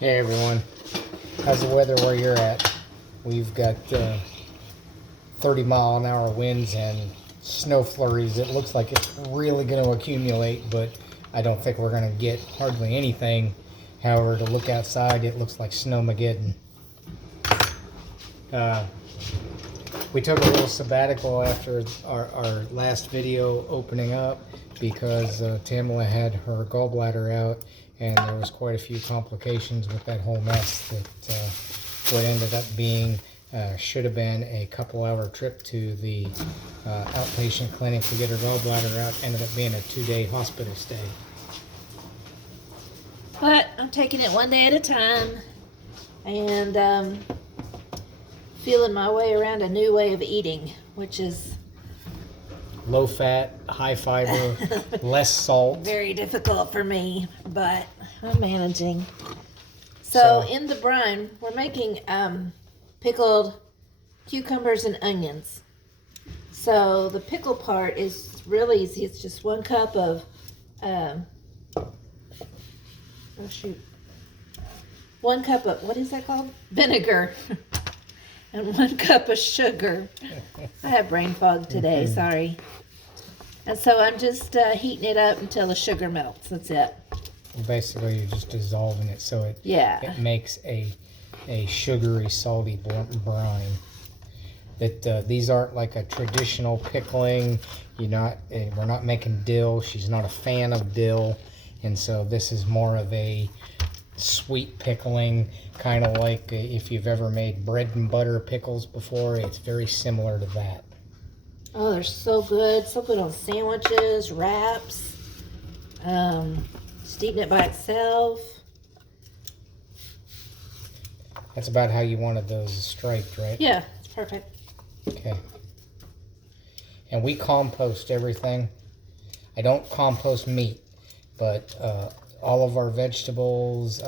Hey everyone, how's the weather where you're at? We've got 30-mile-an-hour winds and snow flurries. It looks like it's really going to accumulate, but I don't think we're going to get hardly anything. However, to look outside, it looks like Snowmageddon. We took a little sabbatical after our last video opening up because Tamala had her gallbladder out, and there was quite a few complications with that whole mess. That what ended up being should have been a couple-hour trip to the outpatient clinic to get her gallbladder out, ended up being a 2-day hospital stay. But I'm taking it one day at a time, and feeling my way around a new way of eating, which is Low fat, high fiber, less salt. very difficult for me, but I'm managing. So in the brine, we're making pickled cucumbers and onions. So the pickle part is really easy. It's just 1 cup of, 1 cup of, what is that called? Vinegar. And 1 cup of sugar. I have brain fog today, sorry. And so I'm just heating it up until the sugar melts. That's it. Basically, you're just dissolving it so it makes a sugary, salty brine. That these aren't like a traditional pickling. We're not making dill. She's not a fan of dill, and so this is more of a sweet pickling, kind of like if you've ever made bread and butter pickles before. It's very similar to that. Oh, they're so good on sandwiches, wraps, just eating it by itself. That's about how you wanted those striped, right? Yeah, it's perfect. Okay. And we compost everything. I don't compost meat, but all of our vegetables,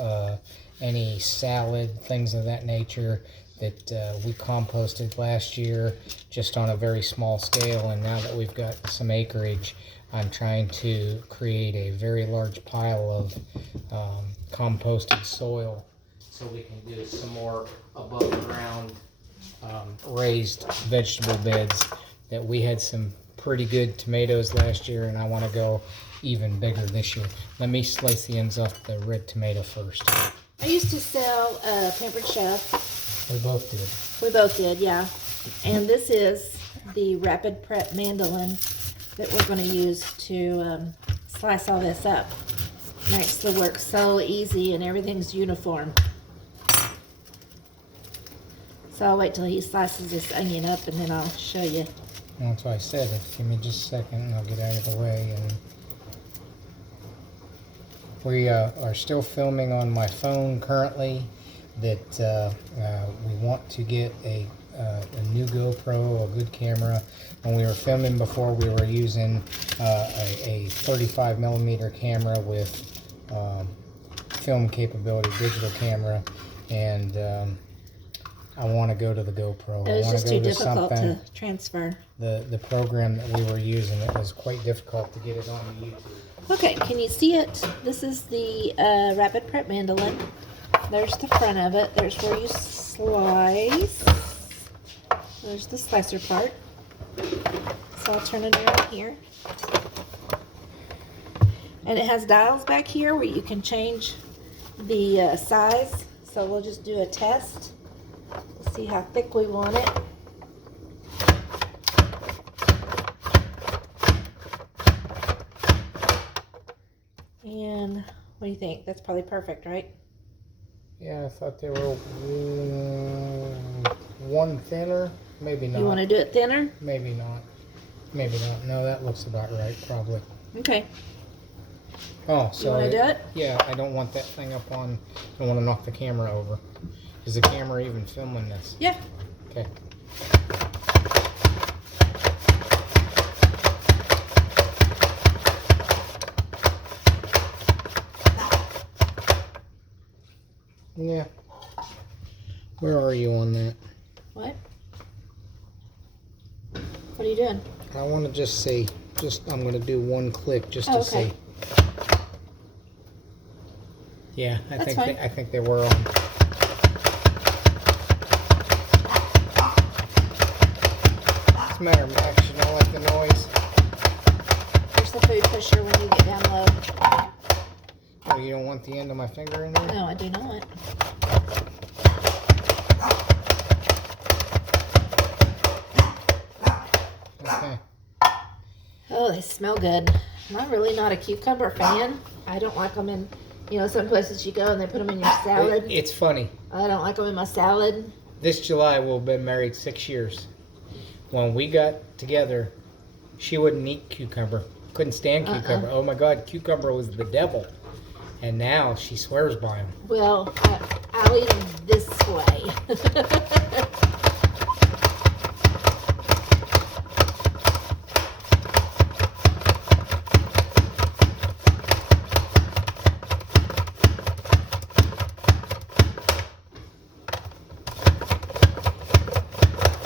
any salad, things of that nature, that we composted last year just on a very small scale. And now that we've got some acreage, I'm trying to create a very large pile of composted soil so we can do some more above ground raised vegetable beds. That we had some pretty good tomatoes last year, and I want to go even bigger this year. Let me slice the ends off the red tomato first. I used to sell Pampered Chef. We both did. We both did, yeah. And this is the Rapid Prep mandolin that we're going to use to slice all this up. Makes the work so easy and everything's uniform. So I'll wait till he slices this onion up and then I'll show you. That's why I said it. Give me just a second and I'll get out of the way. And we are still filming on my phone currently. That we want to get a new GoPro, a good camera. When we were filming before, we were using a 35mm camera with film capability, digital camera, and I want to go to the GoPro. It was just too difficult something. to transfer. The program that we were using, it was quite difficult to get it on YouTube. Okay, can you see it? This is the Rapid Prep mandolin. There's the front of it. There's where you slice. There's the slicer part. So I'll turn it around here. And it has dials back here where you can change the size. So we'll just do a test. We'll see how thick we want it. And what do you think? That's probably perfect, right? Yeah, I thought they were one thinner. Maybe not. You want to do it thinner? Maybe not. Maybe not. No, that looks about right, probably. Okay. Oh, so you want to do it? Yeah, I don't want that thing up on. I don't want to knock the camera over. Is the camera even filming this? Yeah. Okay. Yeah. Where are you on that? What? What are you doing? I want to just see. I'm going to do one click just to see. Yeah, That's fine. I think they were on. What's the matter, Max? You don't like the noise? There's the food pusher when you get down low. Oh, you don't want the end of my finger in there? No, I do not. Okay. Oh, they smell good. I'm really not a cucumber fan. I don't like them in, some places you go and they put them in your salad. It's funny. I don't like them in my salad. This July we'll have been married 6 years. When we got together, she wouldn't eat cucumber. Couldn't stand cucumber. Oh my God, cucumber was the devil. And now she swears by them. Well, I'll eat them this way.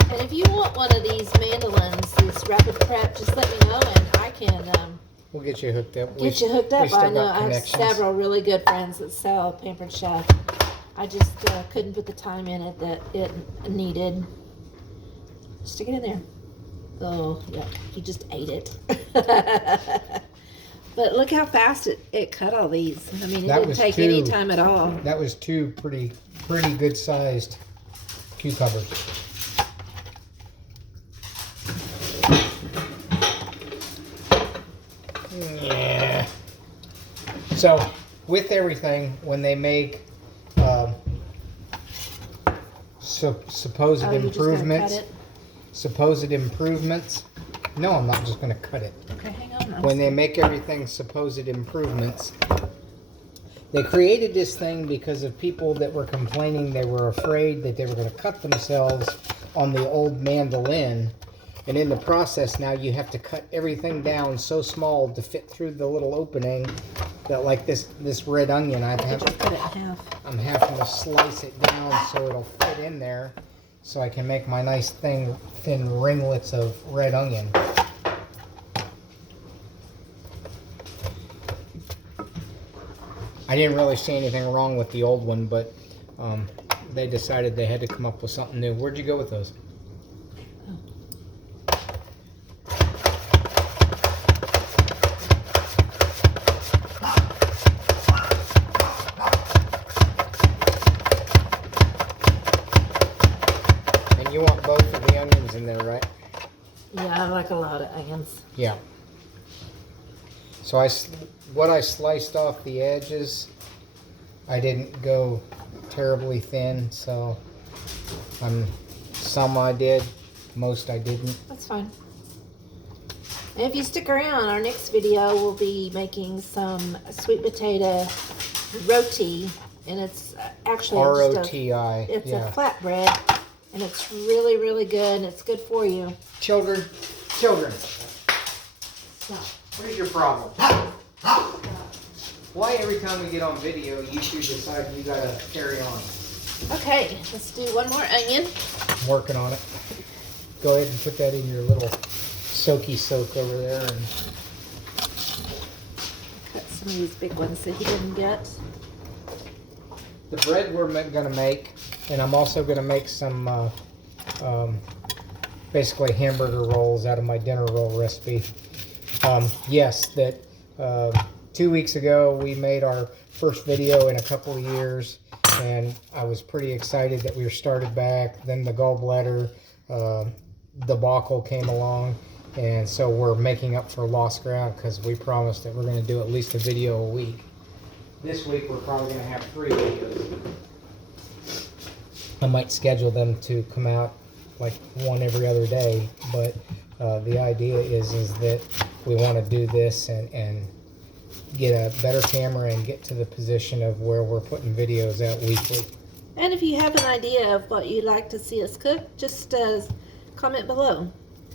And if you want one of these mandolins, this rapid prep, just let me know and I can We'll get you hooked up. get you hooked up. I know I have several really good friends that sell Pampered Chef. I just couldn't put the time in it that it needed. Stick it in there. Oh, yeah, you just ate it. But look how fast it cut all these. I mean, it didn't take any time at all. That was two pretty good sized cucumbers. Yeah. So, with everything, when they make supposed improvements. No, I'm not just going to cut it. Okay, hang on. When they make everything supposed improvements, they created this thing because of people that were complaining they were afraid that they were going to cut themselves on the old mandolin. And in the process now you have to cut everything down so small to fit through the little opening that, like this red onion, just cut it in half. I'm having to slice it down so it'll fit in there so I can make my nice thin ringlets of red onion. I didn't really see anything wrong with the old one, but they decided they had to come up with something new. Where'd you go with those? And you want both of the onions in there, right? Yeah, I like a lot of onions. Yeah. So what I sliced off the edges, I didn't go terribly thin, so some I did, most I didn't. That's fine. And if you stick around, our next video will be making some sweet potato roti, and it's actually R-O-T-I. It's a flatbread, and it's really, really good, and it's good for you. Children, Stop. what is your problem? Why every time we get on video, you two decide you gotta carry on? Okay, let's do one more onion. I'm working on it. Go ahead and put that in your little soaky soak over there. And Cut some of these big ones that he didn't get. the bread we're gonna make, and I'm also gonna make some basically hamburger rolls out of my dinner roll recipe. Yes, that 2 weeks ago we made our first video in a couple of years, and I was pretty excited that we were started back. Then the gallbladder debacle came along, and so we're making up for lost ground because we promised that we're going to do at least a video a week. This week we're probably going to have 3 videos. I might schedule them to come out like one every other day, but the idea is that we want to do this and get a better camera and get to the position of where we're putting videos out weekly. And if you have an idea of what you'd like to see us cook, just comment below.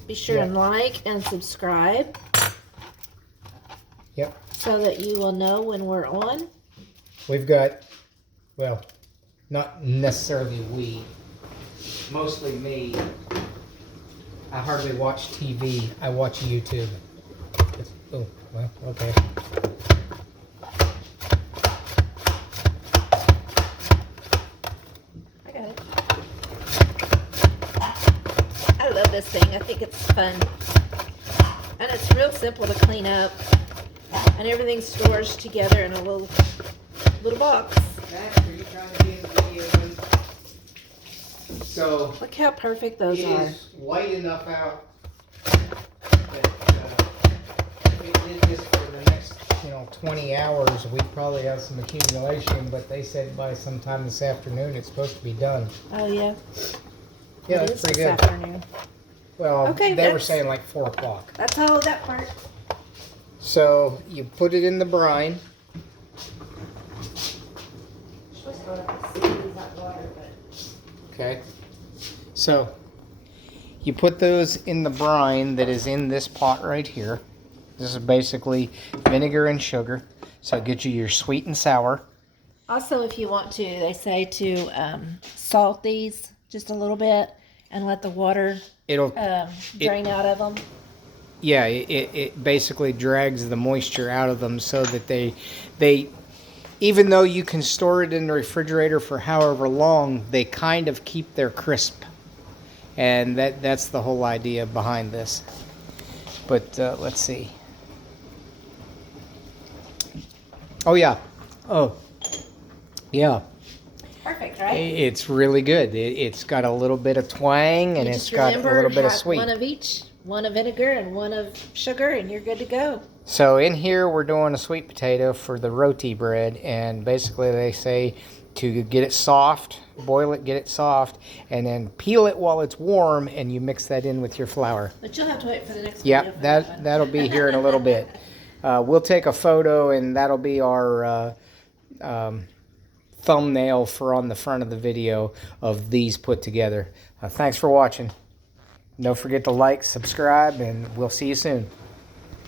Be sure and like and subscribe. Yep. So that you will know when we're on. We've got, well, not necessarily we, mostly me. I hardly watch TV. I watch YouTube. Oh, well, okay. this thing. I think it's fun. And it's real simple to clean up. And everything stores together in a little box. So look how perfect those are. It's light enough out that if it did this for the next 20 hours, we'd probably have some accumulation, but they said by sometime this afternoon it's supposed to be done. Oh, yeah. Yeah, it that's is pretty this good. Afternoon. Well, okay, they were saying like 4 o'clock. That's all of that part. So you put it in the brine. Okay. So you put those in the brine that is in this pot right here. This is basically vinegar and sugar. So it gets you your sweet and sour. Also, if you want to, they say to salt these just a little bit and let the water drain out of them. Yeah, it basically drags the moisture out of them so that they even though you can store it in the refrigerator for however long, they kind of keep their crisp. And that's the whole idea behind this. But let's see. Oh, yeah. Oh, yeah. Perfect, right? It's really good. It's got a little bit of twang, and it's got a little bit of sweet. One of each. One of vinegar and one of sugar, and you're good to go. So in here, we're doing a sweet potato for the roti bread, and basically they say to get it soft, boil it, get it soft, and then peel it while it's warm, and you mix that in with your flour. But you'll have to wait for the next video. Yeah, that'll be here in a little bit. We'll take a photo, and that'll be our thumbnail for on the front of the video of these put together. Thanks for watching. Don't forget to like, subscribe, and we'll see you soon.